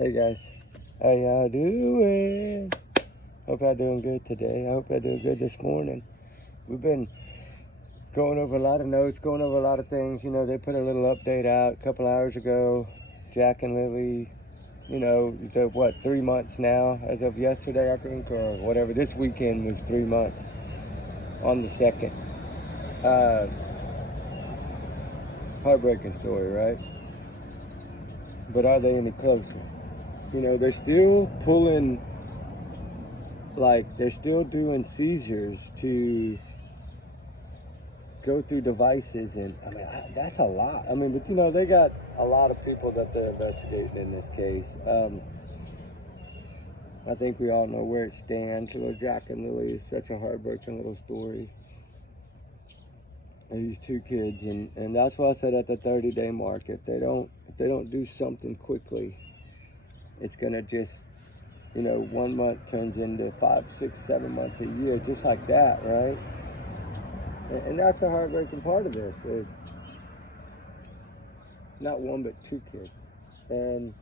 Hey guys, how y'all doing? Hope y'all doing good today. I hope y'all doing good this morning. We've been going over a lot of notes, going over a lot of things. You know, they put a little update out a couple hours ago. Jack and Lily, you know, 3 months now, as of yesterday, I think, or whatever. This weekend was 3 months on the 2nd. Heartbreaking story, right? But are they any closer? You know, they're still pulling, like, they're still doing seizures to go through devices, and I mean, that's a lot. I mean, but you know, they got a lot of people that they're investigating in this case. I think we all know where it stands. Little Jack and Lily is such a heartbreaking little story. And these two kids, and that's why I said at the 30-day mark, if they don't do something quickly, it's gonna just, you know, 1 month turns into 5, 6, 7 months a year, just like that, right? And that's the heartbreaking part of this. Not one, but two kids. And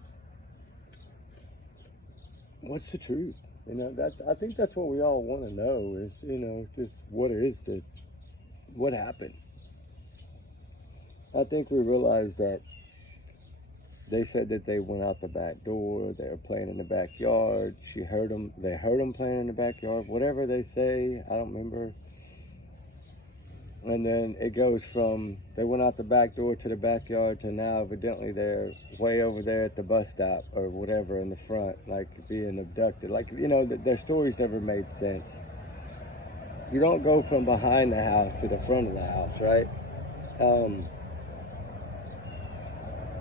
what's the truth? You know, I think that's what we all want to know is, you know, just what happened. I think we realized that they said that they went out the back door, they were playing in the backyard, they heard them playing in the backyard, whatever they say, I don't remember. And then it goes from they went out the back door to the backyard to now evidently they're way over there at the bus stop or whatever in the front, like being abducted. Like, you know, their stories never made sense. You don't go from behind the house to the front of the house, right?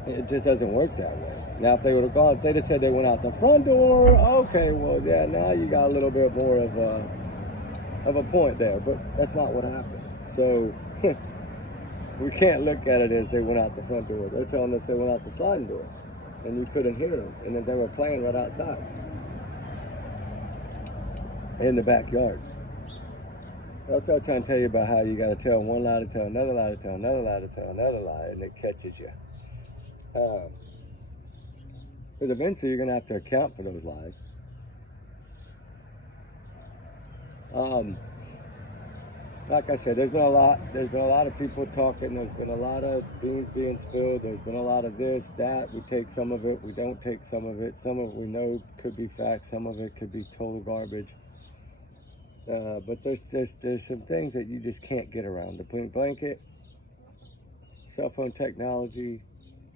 It just doesn't work that way. Now, if they would have gone, if they'd have said they went out the front door, okay, well, yeah, now you got a little bit more of a point there, but that's not what happened. So we can't look at it as they went out the front door. They're telling us they went out the sliding door, and you couldn't hear them, and that they were playing right outside in the backyard. That's what I'm trying to tell you about how you got to tell one lie to tell another lie to tell another lie to tell another lie, and it catches you. Because eventually you're going to have to account for those lies. Like I said, there's been a lot of people talking, there's been a lot of beans being spilled, there's been a lot of this, that, we take some of it, we don't take some of it we know could be fact, some of it could be total garbage. But there's some things that you just can't get around. The pink blanket, cell phone technology,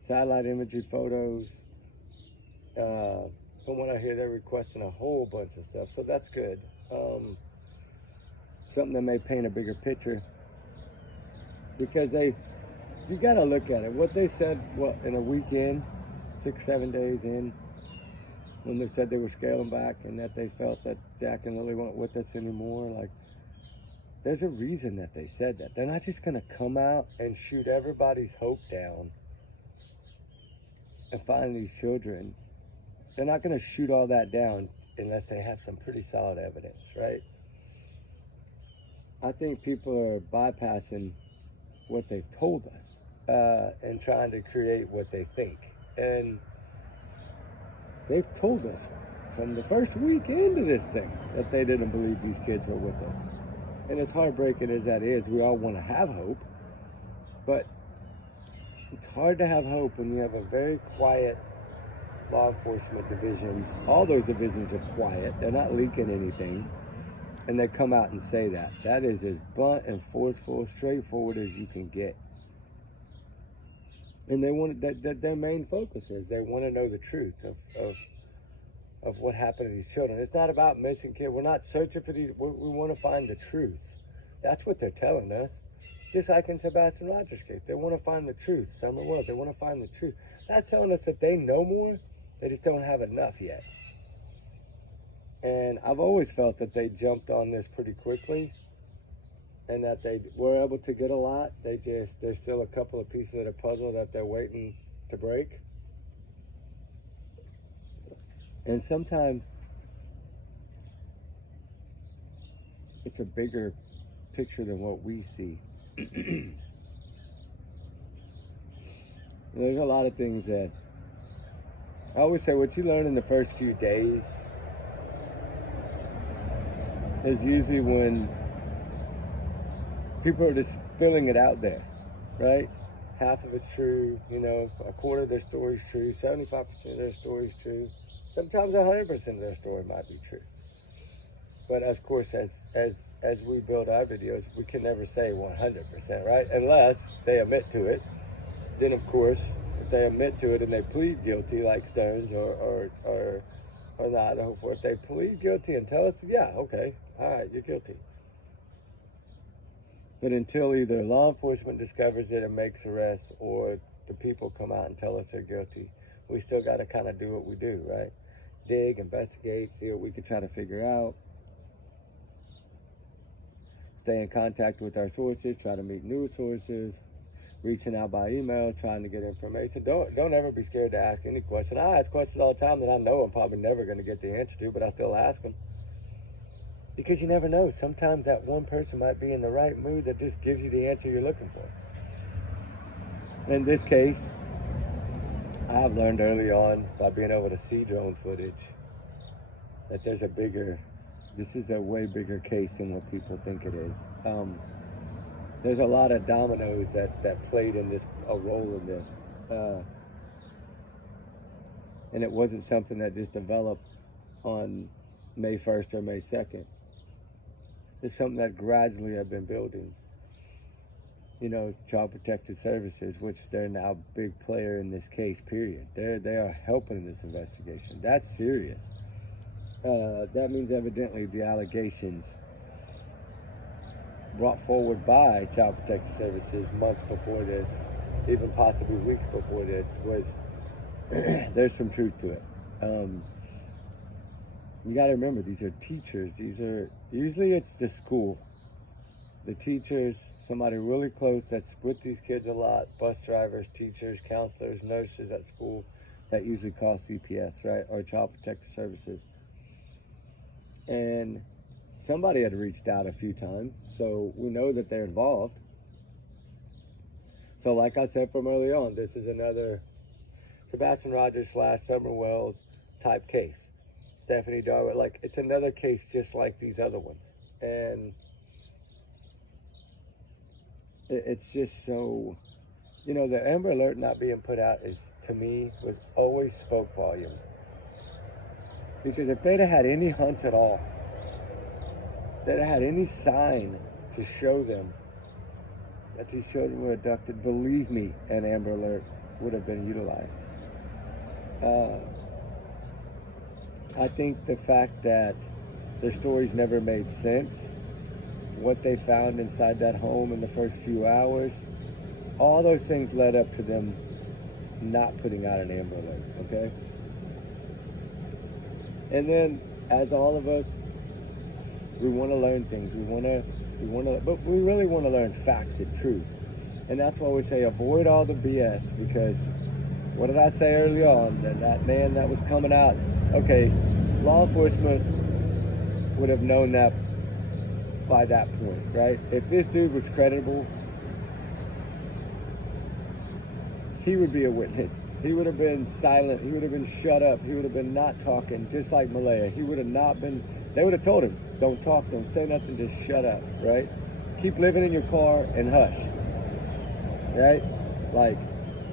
satellite imagery photos. From what I hear, they're requesting a whole bunch of stuff, so that's good. Something that may paint a bigger picture, because you got to look at it. What they said, in a weekend, 6, 7 days in, when they said they were scaling back and that they felt that Jack and Lily weren't with us anymore, like, there's a reason that they said that. They're not just going to come out and shoot everybody's hope down and find these children. They're not going to shoot all that down unless they have some pretty solid evidence, right? I think people are bypassing what they've told us and trying to create what they think. And they've told us from the first week into this thing that they didn't believe these kids were with us. And as heartbreaking as that is, we all want to have hope, but it's hard to have hope when you have a very quiet law enforcement divisions. All those divisions are quiet. They're not leaking anything. And they come out and say that. That is as blunt and forceful, straightforward as you can get. And they want that their main focus is they want to know the truth of what happened to these children. It's not about missing kids. We're not searching for these. We want to find the truth. That's what they're telling us. Just like in Sebastian Rogers' case, they want to find the truth. Summer Wells, they want to find the truth. That's telling us that they know more. They just don't have enough yet. And I've always felt that they jumped on this pretty quickly, and that they were able to get a lot. There's still a couple of pieces of the puzzle that they're waiting to break. And sometimes it's a bigger picture than what we see. There's a lot of things that I always say what you learn in the first few days is usually when people are just filling it out there, right? Half of it's true, a quarter of their story is true, 75% of their story is true. Sometimes 100% of their story might be true. But of course, as we build our videos, we can never say 100%, right? Unless they admit to it. Then of course, if they admit to it and they plead guilty, like Stearns or not, or if they plead guilty and tell us, yeah, okay, all right, you're guilty. But until either law enforcement discovers it and makes arrests, or the people come out and tell us they're guilty, we still got to kind of do what we do, right? Dig, investigate, see what we can try to figure out. Stay in contact with our sources, try to meet new sources, reaching out by email, trying to get information. Don't ever be scared to ask any question. I ask questions all the time that I know I'm probably never going to get the answer to, but I still ask them. Because you never know. Sometimes that one person might be in the right mood that just gives you the answer you're looking for. In this case, I have learned early on by being able to see drone footage that this is a way bigger case than what people think it is. There's a lot of dominoes that played in this, a role in this. And it wasn't something that just developed on May 1st or May 2nd. It's something that gradually I've been building. Child Protective Services, which they're now a big player in this case, period. They are helping in this investigation. That's serious. That means evidently the allegations brought forward by Child Protective Services months before this, even possibly weeks before this, was there's some truth to it. You got to remember, these are teachers. Usually it's the school, the teachers, somebody really close that's with these kids a lot, bus drivers, teachers, counselors, nurses at school, that usually call CPS, right, or Child Protective Services. And somebody had reached out a few times, so we know that they're involved. So like I said from early on, this is another Sebastian Rogers / Summer Wells type case. Stephanie Darwin, it's another case just like these other ones. And it's just so, the Amber Alert not being put out to me, was always spoke volumes. Because if they'd have had any hunch at all, they'd have had any sign to show them that these children were abducted, believe me, an Amber Alert would have been utilized. I think the fact that their stories never made sense, what they found inside that home in the first few hours, all those things led up to them not putting out an Amber Alert, okay? And then, as all of us, we want to learn things. But we really want to learn facts and truth. And that's why we say avoid all the BS, because what did I say early on? That man that was coming out, okay, law enforcement would have known that by that point, right? If this dude was credible, he would be a witness. He would have been silent. He would have been shut up. He would have been not talking, just like Malaya. He would have not been, they would have told him, don't talk, don't say nothing, just shut up, right? Keep living in your car and hush, right?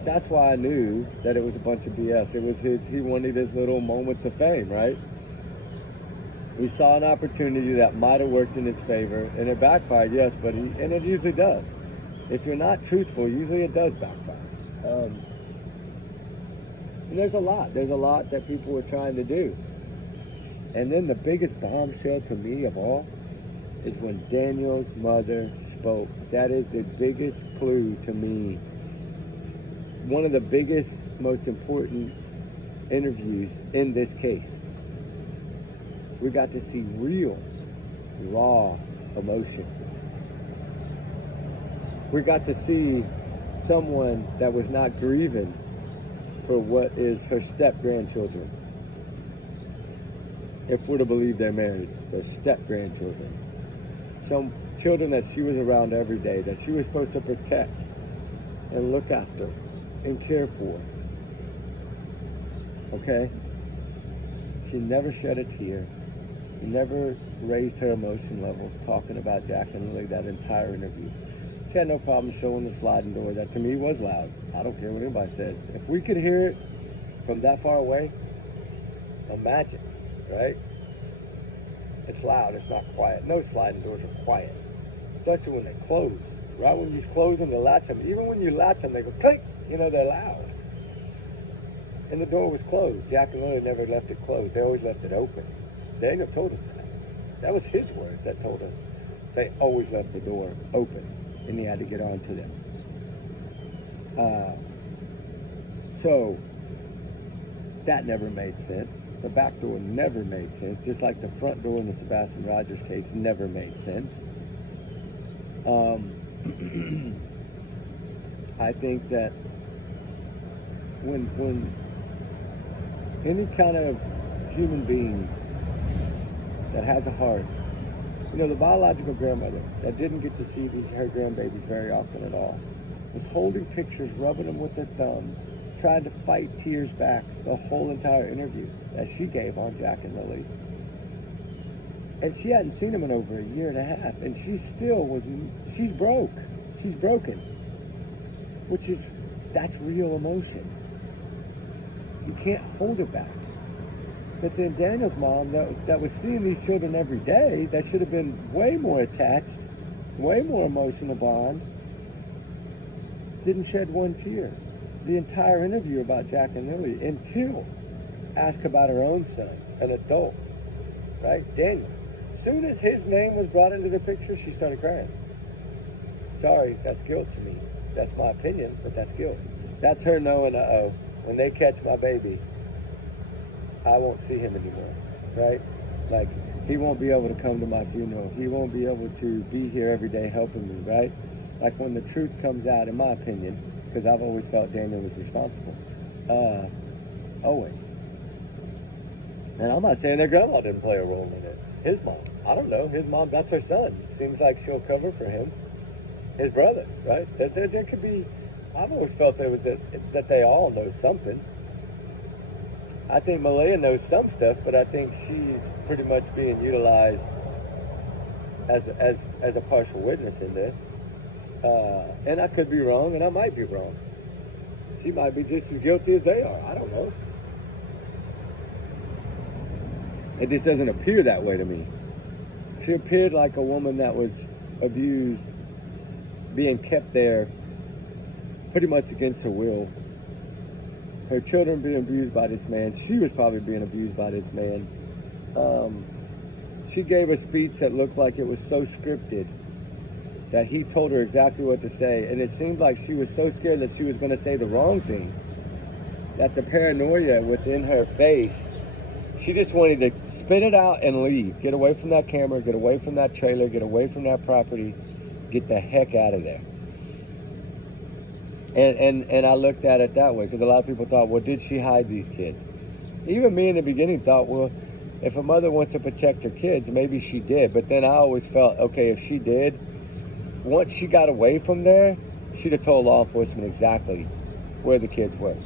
That's why I knew that it was a bunch of BS. It was he wanted his little moments of fame, right? We saw an opportunity that might have worked in his favor, and it backfired, yes, and it usually does. If you're not truthful, usually it does backfire. And there's a lot that people were trying to do. And then the biggest bombshell to me of all is when Daniel's mother spoke. That is the biggest clue to me. One of the biggest, most important interviews in this case. We got to see real, raw emotion. We got to see someone that was not grieving for what is her step-grandchildren. If we're to believe they're married, their step-grandchildren. Some children that she was around every day, that she was supposed to protect and look after and care for. okay? She never shed a tear. She never raised her emotion levels talking about Jack and Lily that entire interview. She had no problem showing the sliding door. That to me was loud. I don't care what anybody says. If we could hear it from that far away, imagine, right? It's loud. It's not quiet. No sliding doors are quiet, especially when they close. Right when you close them, they latch them. Even when you latch them, they go click. You know, they're loud. And the door was closed. Jack and Lily never left it closed. They always left it open. Daniel told us that. That was his words that told us they always left the door open, and he had to get on to them. So that never made sense. The back door never made sense, just like the front door in the Sebastian Rogers case never made sense. I think that when any kind of human being that has a heart, you know, the biological grandmother that didn't get to see her grandbabies very often at all, was holding pictures, rubbing them with her thumb, trying to fight tears back the whole entire interview that she gave on Jack and Lily. And she hadn't seen him in over a year and a half, and she still was, she's broke. She's broken. That's real emotion. You can't hold it back. But then Daniel's mom, that was seeing these children every day, that should have been way more attached, way more emotional bond, didn't shed one tear. The entire interview about Jack and Lily, until asked about her own son, an adult, right? Daniel. As soon as his name was brought into the picture, she started crying. Sorry, that's guilt to me. That's my opinion, but that's guilt. That's her knowing, uh-oh, when they catch my baby, I won't see him anymore, right? Like, he won't be able to come to my funeral. He won't be able to be here every day helping me, right? Like, when the truth comes out, in my opinion, because I've always felt Daniel was responsible. Always. And I'm not saying their grandma didn't play a role in it. His mom. I don't know. His mom, that's her son. Seems like she'll cover for him. His brother, right? There could be, I've always felt that they all know something. I think Malia knows some stuff, but I think she's pretty much being utilized as a partial witness in this. And I could be wrong, and I might be wrong. She might be just as guilty as they are. I don't know. It just doesn't appear that way to me. She appeared like a woman that was abused, being kept there pretty much against her will. Her children being abused by this man. She was probably being abused by this man. She gave a speech that looked like it was so scripted that he told her exactly what to say. And it seemed like she was so scared that she was going to say the wrong thing, that the paranoia within her face, she just wanted to spit it out and leave. Get away from that camera, get away from that trailer, get away from that property, get the heck out of there. And I looked at it that way, because a lot of people thought, well, did she hide these kids? Even me in the beginning thought, well, if a mother wants to protect her kids, maybe she did. But then I always felt, okay, if she did, once she got away from there, she'd have told law enforcement exactly where the kids were,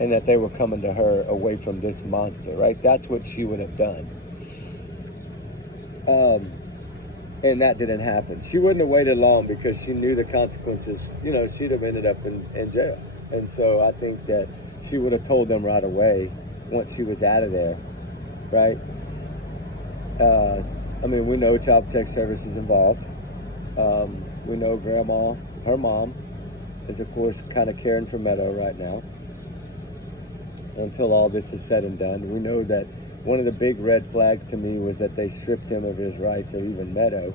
and that they were coming to her away from this monster, right? That's what she would have done. And that didn't happen. She wouldn't have waited long, because she knew the consequences. You know, she'd have ended up in jail. And so I think that she would have told them right away once she was out of there, right? I mean, we know Child Protective Services involved. We know Grandma, her mom, is of course kind of caring for Meadow right now until all this is said and done. We know that one of the big red flags to me was that they stripped him of his rights, or even Meadow,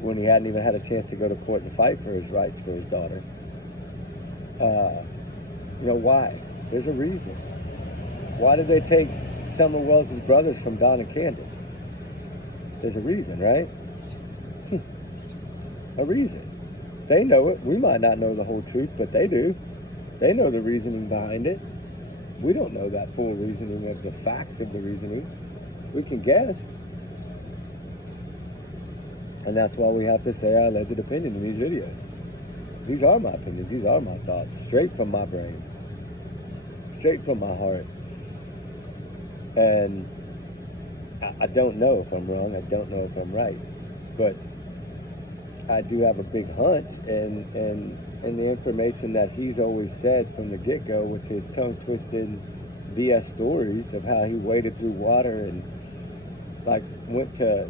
when he hadn't even had a chance to go to court and fight for his rights for his daughter. You know, why? There's a reason. Why did they take Summer Wells' brothers from Don and Candace? There's a reason, right? A reason. They know it. We might not know the whole truth, but they do. They know the reasoning behind it. We don't know that full reasoning of the facts of the reasoning. We can guess. And that's why we have to say our alleged opinion in these videos. These are my opinions. These are my thoughts. Straight from my brain. Straight from my heart. And I don't know if I'm wrong. I don't know if I'm right. But I do have a big hunch, and the information that he's always said from the get-go with his tongue-twisted BS stories of how he waded through water and like went to,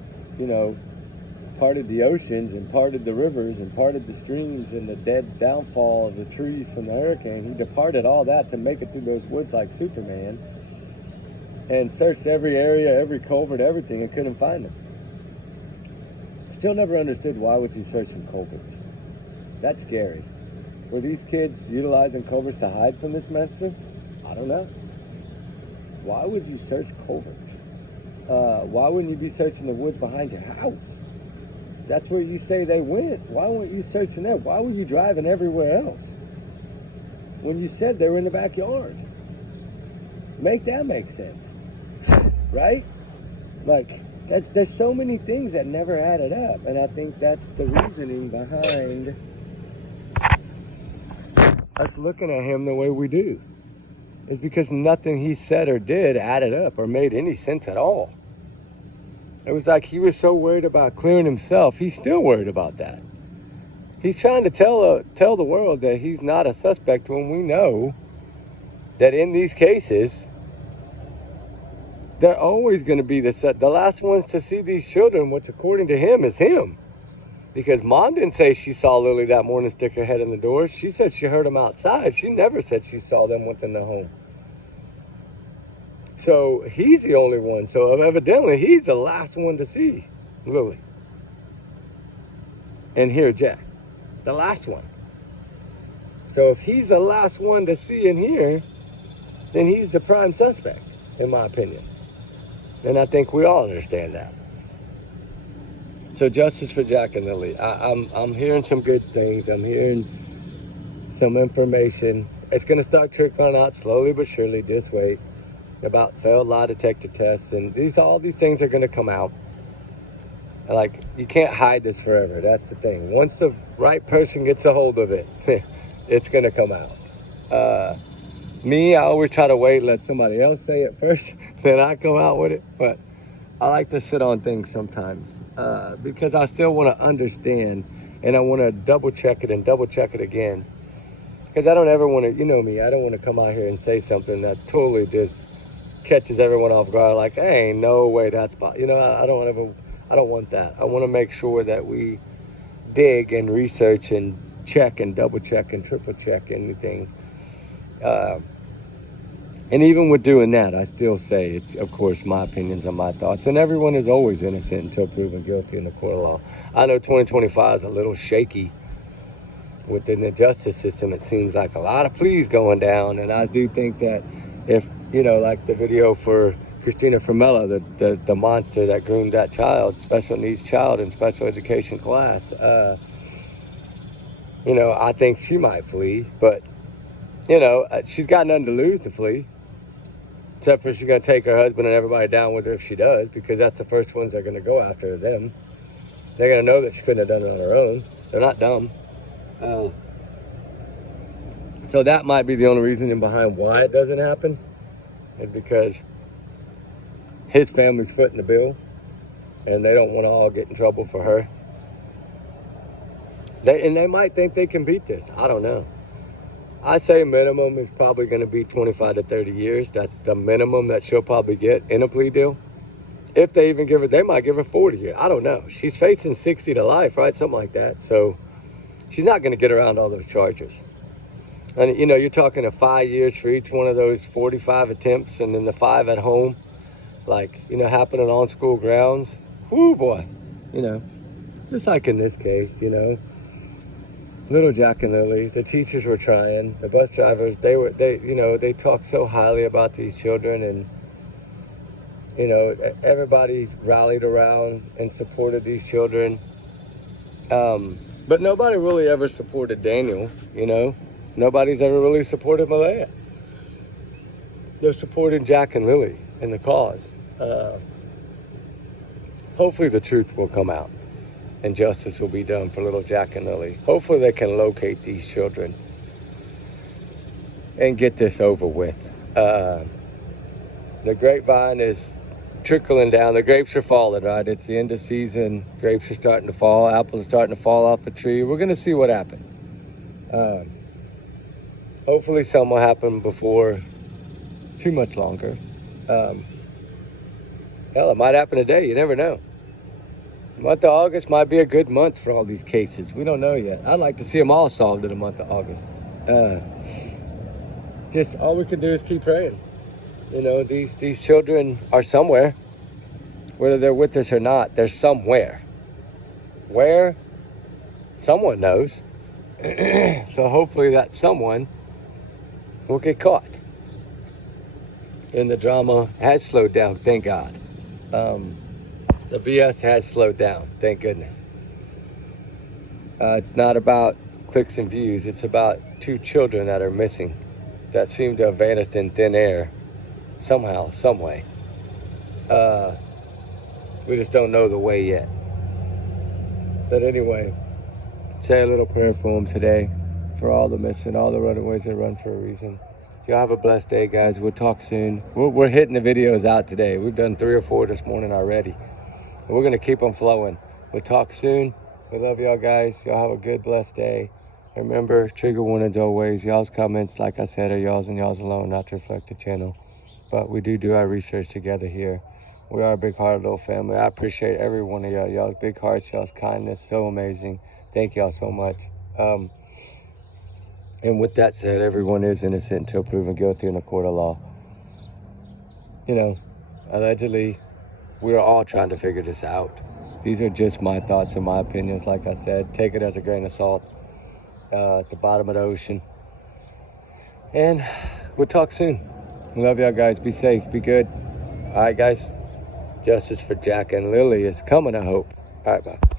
parted the oceans and parted the rivers and parted the streams and the dead downfall of the trees from the hurricane. He departed all that to make it through those woods like Superman, and searched every area, every culvert, everything, and couldn't find him. Still never understood why was he searching culverts. That's scary. Were these kids utilizing culverts to hide from this monster? I don't know. Why would you search culverts? Why wouldn't you be searching the woods behind your house? That's where you say they went. Why weren't you searching that? Why were you driving everywhere else when you said they were in the backyard? Make that make sense, right? Like, there's so many things that never added up, and I think that's the reasoning behind us looking at him the way we do. It's because nothing he said or did added up or made any sense at all. It was like he was so worried about clearing himself. He's still worried about that. He's trying to tell the world that he's not a suspect when we know that in these cases, they're always going to be the last ones to see these children, which according to him is him. Because Mom didn't say she saw Lily that morning stick her head in the door. She said she heard them outside. She never said she saw them within the home. So he's the only one. So evidently he's the last one to see Lily and hear Jack. The last one. So if he's the last one to see and hear, then he's the prime suspect, in my opinion. And I think we all understand that. So justice for Jack and Lily. I'm hearing some good things. I'm hearing some information. It's going to start trickling out slowly but surely. Just wait. About failed lie detector tests, and all these things are going to come out. Like, you can't hide this forever. That's the thing. Once the right person gets a hold of it, it's going to come out. Me, I always try to wait, let somebody else say it first, then I come out with it. But I like to sit on things sometimes because I still want to understand, and I want to double check it and double check it again. Because I don't ever want to, you know me, I don't want to come out here and say something that totally just catches everyone off guard. Like, hey, no way, that's, I don't want that. I want to make sure that we dig and research and check and double check and triple check anything. And even with doing that, I still say it's, of course, my opinions and my thoughts. And everyone is always innocent until proven guilty in the court of law. I know 2025 is a little shaky within the justice system. It seems like a lot of pleas going down. And I do think that if, like the video for Christina Fermella, the monster that groomed that child, special needs child in special education class, I think she might flee. But, she's got nothing to lose to flee. Except for she's going to take her husband and everybody down with her if she does, because that's the first ones they're going to go after them. They're going to know that she couldn't have done it on her own. They're not dumb. So that might be the only reason behind why it doesn't happen, is because his family's footing the bill, and they don't want to all get in trouble for her. They might think they can beat this. I don't know. I say minimum is probably going to be 25 to 30 years. That's the minimum that she'll probably get in a plea deal. If they even give her, they might give her 40 years. I don't know. She's facing 60 to life, right? Something like that. So she's not going to get around all those charges. And, you're talking to 5 years for each one of those 45 attempts, and then the 5 at home, happening on school grounds. Whoo, boy. Just like in this case, little Jack and Lily, the teachers were trying, the bus drivers, they talked so highly about these children, and everybody rallied around and supported these children. But nobody really ever supported Daniel, Nobody's ever really supported Malaya. They're supporting Jack and Lily in the cause. Hopefully the truth will come out and justice will be done for little Jack and Lily. Hopefully they can locate these children and get this over with. The grapevine is trickling down. The grapes are falling, right? It's the end of season. Grapes are starting to fall. Apples are starting to fall off the tree. We're going to see what happens. Hopefully something will happen before too much longer. Hell, it might happen today. You never know. The month of August might be a good month for all these cases. We don't know yet. I'd like to see them all solved in the month of August. Just all we can do is keep praying. You know, these children are somewhere. Whether they're with us or not, they're somewhere. Where? Someone knows. So hopefully that someone will get caught. And the drama has slowed down, thank God. The BS has slowed down, thank goodness. It's not about clicks and views. It's about 2 children that are missing, that seem to have vanished in thin air somehow, some way. We just don't know the way yet. But anyway, say a little prayer for them today, for all the missing, all the runaways that run for a reason. Y'all have a blessed day, guys. We'll talk soon. We're hitting the videos out today. We've done 3 or 4 this morning already. And we're going to keep them flowing. We'll talk soon. We love y'all, guys. Y'all have a good, blessed day. Remember, trigger warnings always. Y'all's comments, like I said, are y'all's and y'all's alone, not to reflect the channel. But we do our research together here. We are a big-hearted little family. I appreciate every one of y'all. Y'all's big hearts, y'all's kindness, so amazing. Thank y'all so much. And with that said, everyone is innocent until proven guilty in a court of law. You know, allegedly, we are all trying to figure this out. These are just my thoughts and my opinions, like I said. Take it as a grain of salt at the bottom of the ocean. And we'll talk soon. We love y'all, guys. Be safe. Be good. All right, guys. Justice for Jack and Lily is coming, I hope. All right, bye.